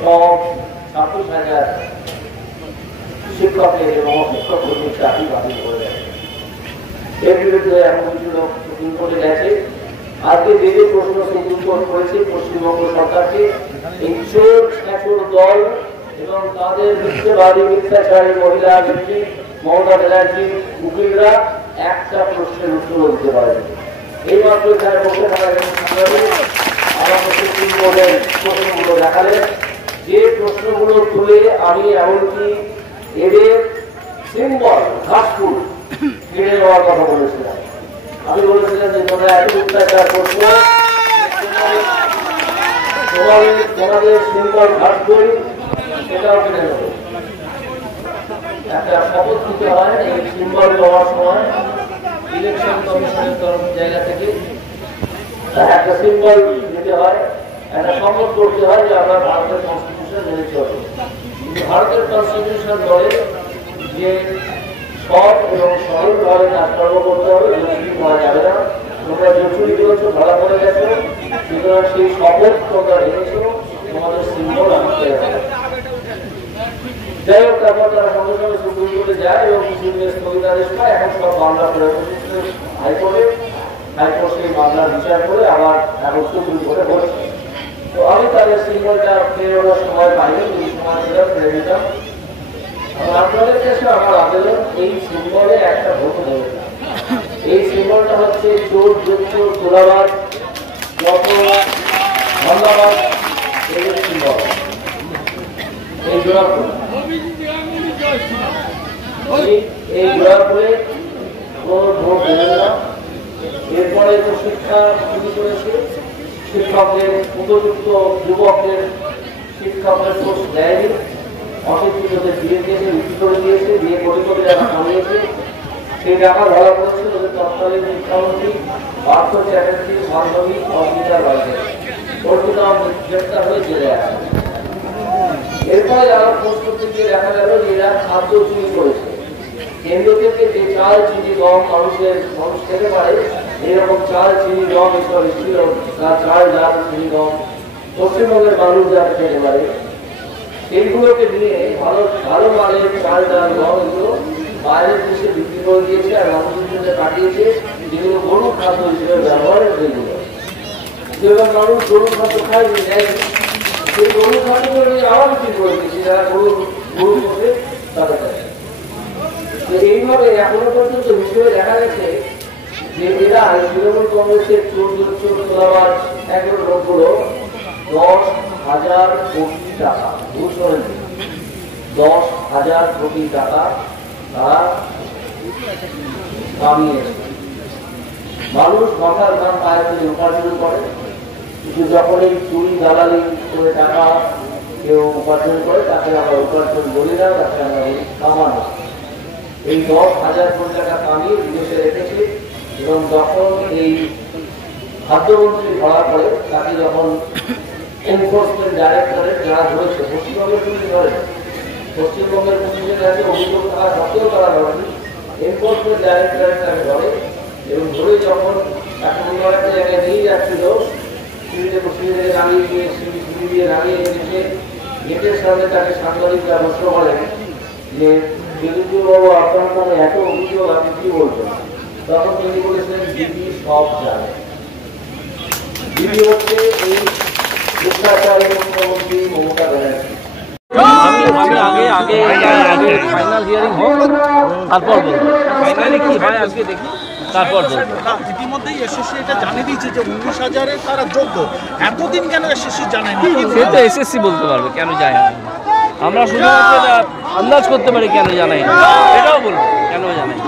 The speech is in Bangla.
সব ২৬,০০০ শিক্ষকের এবং অশিক্ষক কর্মীর চাকরি বাতিল করে দেয়। এর বিরুদ্ধে এখন কিছু লোক সুপ্রিম কোর্টে গেছে। আজকে যে যে প্রশ্ন সুপ্রিম কোর্ট করেছে পশ্চিমবঙ্গ সরকারকে, এই চোর ছেচোর দল এবং তাদের মিথ্যাবাদী মিথ্যাচারী মহিলা নেত্রী মমতা ব্যানার্জির উকিলরা একটা প্রশ্নের উত্তর দিতে পারে। এইমাত্র এখানে বসে থাকা আমাকে সুপ্রিম কোর্টের প্রশ্নগুলো দেখালেন। যে প্রশ্নগুলো তুলে আমি এমনকি এদের সিম্বল ঘাসফুল কেড়ে নেওয়ার কথা বলেছিলাম। আমি বলেছিলাম যে তোমরা এত অত্যাচার করছো, তোমাদের সিম্বল ঘাসফুল সেটাও কেড়ে নেবে। একটা শপথ দিতে হয় এই সিম্বল দেওয়ার সময় ইলেকশন কমিশনের তরফ জায়গা থেকে একটা সিম্বল দিতে হয়, একটা শপথ করতে হয় যে আমরা ভারতের কনস্টিটিউশন মেনে চলব। ভারতের কনস্টিটিউশন বলে যে সৎ এবং সরলভাবে কাজকর্ম করতে হবে, জটিল হওয়া যাবে না। তোমরা জটিল করেছো, ধরা পড়ে গেছো, সুতরাং সেই শপথ তোমরা ভেঙেছো, তোমাদের সিম্বল আনতে হবে। যাই হোক, তারপর তারা সঙ্গে সঙ্গে সুপ্রিম কোর্টে যায় এবং কিছু দিনের স্থগিতাদেশ পায়। এখন সব মামলা করে হাইকোর্টে, হাইকোর্ট সেই মামলার বিচার করে আবার এখন সুপ্রিম কোর্টে বসছে। তো আমি তাদের সিম্বলটা ফেরানোর সময় পাইনি, এই সময় ছিল ফেরে দিতাম। আপনাদের কাছে আমার আবেদন, এই সিম্বলে একটা ভোট দেবে না। এই সিম্বলটা হচ্ছে চোর চোর গোলাবাজ যত ধন্যবাদ এদের সিম্বল। এই জোড়াফুল, এই জোড়াফুলে কোন ভোট দেবে না। এরপরে তো শিক্ষা শুরু করেছে, শিক্ষকদের উপযুক্ত যুবকদের শিক্ষকদের পোস্ট দেয়নি, অশিক্ষিতদের বিয়ে দিয়েছে, বিক্রি করে দিয়েছে, বিয়ে কোটি কোটি টাকা কামিয়েছে। সেই টাকা ধরা পড়েছে ওদের তৎকালীন শিক্ষামন্ত্রী পার্থ চ্যাটার্জির বান্ধবী অর্পিতা রয়েছে। অর্পিতা গ্রেপ্তার হয়ে জেলে আছে। এরপরে যারা পোস্ট করতে গিয়ে দেখা গেল যে এরা খাদ্য চুরি করেছে। কেন্দ্র থেকে যে চাল চিনি গম মানুষ খেতে পারে, এরকম চাল চিনি গম এসব ছিল, চাল ডাল চিনি গম পশ্চিমবঙ্গের মানুষ যারা খেতে পারে, এইগুলোকে নিয়ে ভালো ভালো মানের চাল ডাল গম এগুলো বাইরের দেশে বিক্রি করে দিয়েছে আর মানুষের কাটিয়েছে, যেগুলো গরুর খাদ্য হিসেবে ব্যবহারের যেগুলো যেমন মানুষ গরুর খাদ্য খায় নেয়, সেই গরুর খাদ্যগুলো নিয়ে আবার বিক্রি করে দিয়েছে যারা গরু পোষে তাদের কাছে। এইভাবে এখনো পর্যন্ত হিসেবে দেখা গেছে যে এরা তৃণমূল কংগ্রেসের চোর তোলাবার এগুলো লোকগুলো 10,000 কোটি টাকা, 10,000 কোটি টাকা তারা কামিয়েছে। মানুষ মাথার ঘাম পায়ে ফেলে উপার্জন করে, কিন্তু যখন এই চুরি দালালি করে টাকা কেউ উপার্জন করে তাকে আমরা উপার্জন বলি না, তাকে আমরা কামানো। এই 10,000 কোটি টাকা কামিয়ে বিদেশে রেখেছে এবং যখন এই খাদ্যমন্ত্রী ধরা পড়ে তাকে যখন এনফোর্সমেন্ট ডাইরেক্টরেট যারা ধরেছে, পশ্চিমবঙ্গের পুলিশ ধরে, পশ্চিমবঙ্গের পুলিশের কাছে অভিযোগ থাকা সত্ত্বেও তারা ধরেনি, এনফোর্সমেন্ট ডাইরেক্টরেট তাকে ধরে এবং ধরে যখন তাকে অন্য একটা জায়গায় নিয়ে যাচ্ছিল, সিঁড়িতে নামিয়ে দিয়ে সিঁড়ি দিয়ে নামিয়ে এনেছে, গেটের সামনে তাকে সাংবাদিকরা প্রশ্ন করেন যে বাবু আপনার নামে এত অভিযোগ, আপনি কি বলবেন? তখন তিনি বলেছিলেন দিদি সব জানে। দিদি হচ্ছে এই শিক্ষাচারী মুখ্যমন্ত্রী মমতা ব্যানার্জি। আগে ফাইনাল হিয়ারিং হোক, তারপর বলবো ফাইনালি কি হয় আজকে দেখি, তারপর বলবো। ইতিমধ্যেই এসএসসি এটা জানিয়ে দিয়েছে যে 19,000-এর তারা যোগ্য। এতদিন কেন এসএসসি জানেনি? সে তো এসএসসি বলতে পারবে কেন যায় না। আমরা শুধুমাত্র আন্দাজ করতে পারি কেন জানাই না, এটাও বলবো কেন জানাই।